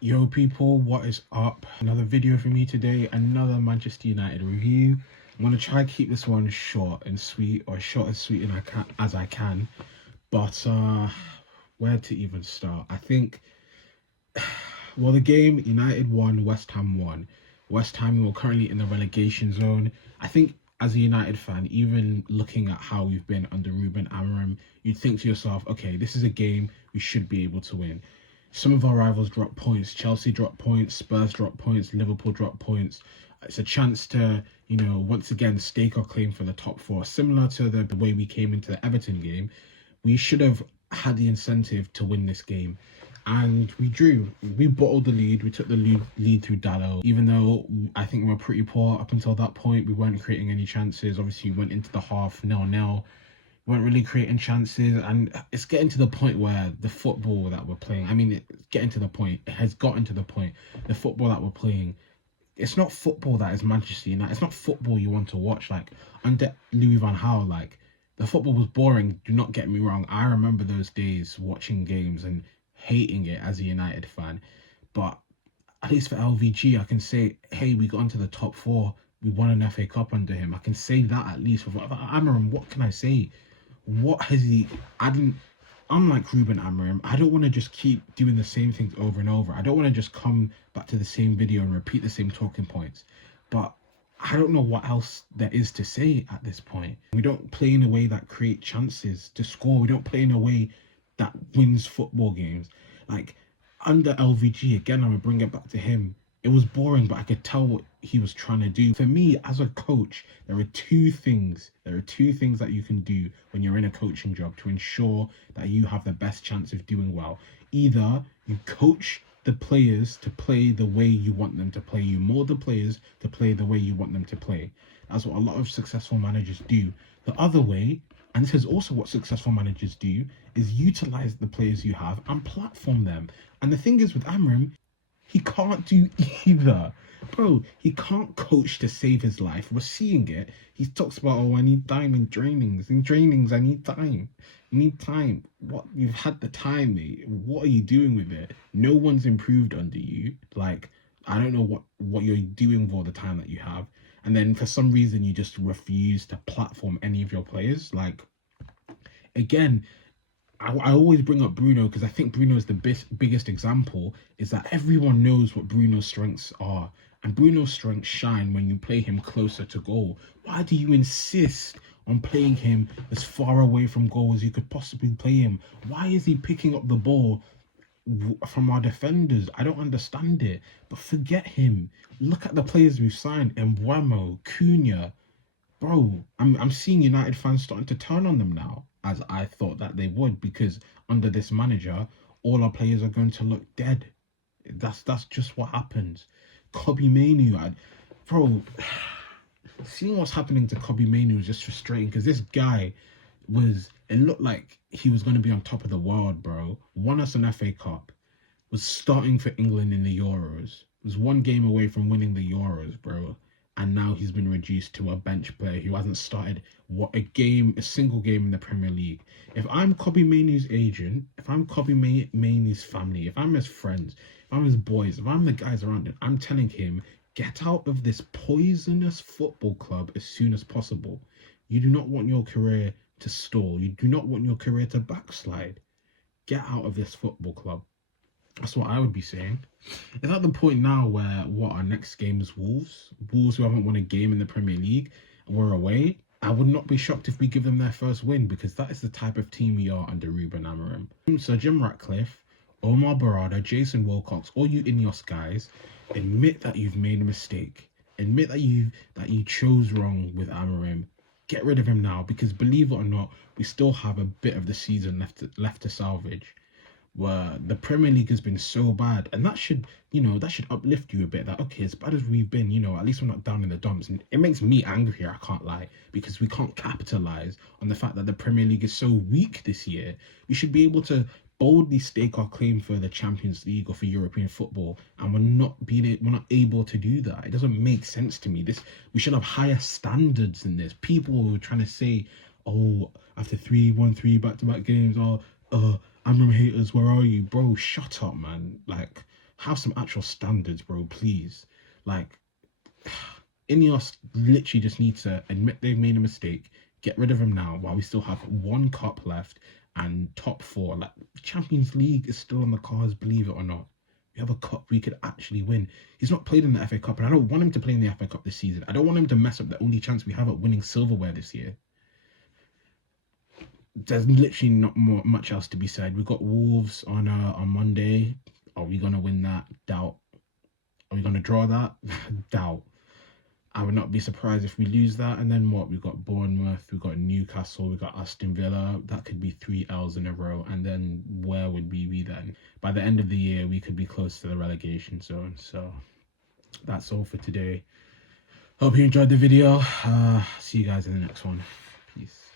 Yo people, what is up? Another video for me today, another Manchester United review. I'm gonna try to keep this one short and sweet, or short and sweet as I can. But where to even start? I think well, the game, United won, West Ham won. West Ham were currently in the relegation zone. I think as a United fan, even looking at how we've been under Ruben Amorim, you'd think to yourself, okay, this is a game we should be able to win. Some of our rivals dropped points. Chelsea dropped points, Spurs dropped points, Liverpool dropped points. It's a chance to, once again stake our claim for the top four. Similar to the way we came into the Everton game, we should have had the incentive to win this game. And we drew. We bottled the lead. We took the lead through Dallo. Even though I think we were pretty poor up until that point, we weren't creating any chances. Obviously, we went into the half 0-0, weren't really creating chances, and it's getting to the point where the football that we're playing, I mean, it's getting to the point, it has gotten to the point, the football that we're playing, it's not football that is Manchester United. It's not football you want to watch. Like, under Louis van Gaal, like, the football was boring. Do not get me wrong. I remember those days watching games and hating it as a United fan. But at least for LVG, I can say, hey, we got into the top four. We won an FA Cup under him. I can say that at least. With Amarim, what can I say? What has he? I didn't. Unlike Ruben Amorim, I don't want to just keep doing the same things over and over. I don't want to just come back to the same video and repeat the same talking points. But I don't know what else there is to say at this point. We don't play in a way that create chances to score. We don't play in a way that wins football games. Like under LVG, again, I'm gonna bring it back to him. It was boring, but I could tell what he was trying to do. For me, as a coach, there are two things. There are two things that you can do when you're in a coaching job to ensure that you have the best chance of doing well. Either you coach the players to play the way you want them to play, you mold the players to play the way you want them to play. That's what a lot of successful managers do. The other way, and this is also what successful managers do, is utilize the players you have and platform them. And the thing is with Amram, he can't do either. Bro, he can't coach to save his life. We're seeing it. He talks about, oh, I need time in trainings. In trainings, I need time. You need time. What? You've had the time, mate. What are you doing with it? No one's improved under you. Like, I don't know what you're doing for the time that you have. And then for some reason, you just refuse to platform any of your players. Like, again, I always bring up Bruno because I think Bruno is the biggest example, is that everyone knows what Bruno's strengths are. And Bruno's strengths shine when you play him closer to goal. Why do you insist on playing him as far away from goal as you could possibly play him? Why is he picking up the ball from our defenders? I don't understand it. But forget him. Look at the players we've signed. Mbeumo, Cunha. Bro, I'm seeing United fans starting to turn on them now, as I thought that they would, because under this manager, all our players are going to look dead. That's just what happens. Kobe Manu, bro, seeing what's happening to Kobe Manu is just frustrating because this guy it looked like he was going to be on top of the world, bro. Won us an FA Cup, was starting for England in the Euros, was one game away from winning the Euros, bro. And now he's been reduced to a bench player who hasn't started a single game in the Premier League. If I'm Kobe Manu's agent, if I'm Kobe Manu's family, if I'm his friends, if I'm his boys, if I'm the guys around him, I'm telling him, get out of this poisonous football club as soon as possible. You do not want your career to stall. You do not want your career to backslide. Get out of this football club. That's what I would be saying. It's at the point now where our next game is Wolves. Wolves who haven't won a game in the Premier League, and we're away. I would not be shocked if we give them their first win because that is the type of team we are under Ruben Amorim. So Jim Ratcliffe, Omar Barada, Jason Wilcox, all you Ineos guys, admit that you've made a mistake. Admit that you chose wrong with Amorim. Get rid of him now because believe it or not, we still have a bit of the season left to salvage. Where the Premier League has been so bad, and that should uplift you a bit, that okay, as bad as we've been, at least we're not down in the dumps. And it makes me angry, I can't lie, because we can't capitalize on the fact that the Premier League is so weak this year. We should be able to boldly stake our claim for the Champions League or for European football, and we're not able to do that. It doesn't make sense to me. We should have higher standards than this. People who are trying to say, oh, after 3-1-3 back-to-back games, Amram haters, where are you? Bro, shut up, man. Like, have some actual standards, bro, please. Like, Ineos literally just need to admit they've made a mistake, get rid of him now while we still have one cup left and top four. Like, Champions League is still on the cards, believe it or not. We have a cup we could actually win. He's not played in the FA Cup, and I don't want him to play in the FA Cup this season. I don't want him to mess up the only chance we have at winning silverware this year. There's literally not much else to be said. We've got Wolves on Monday. Are we gonna win that? Doubt. Are we gonna draw that? Doubt. I would not be surprised if we lose that. And then what? We've got Bournemouth, we've got Newcastle, we've got Aston Villa. That could be 3 L's in a row. And then where would we be then? By the end of the year, we could be close to the relegation zone. So that's all for today. Hope you enjoyed the video. See you guys in the next one. Peace.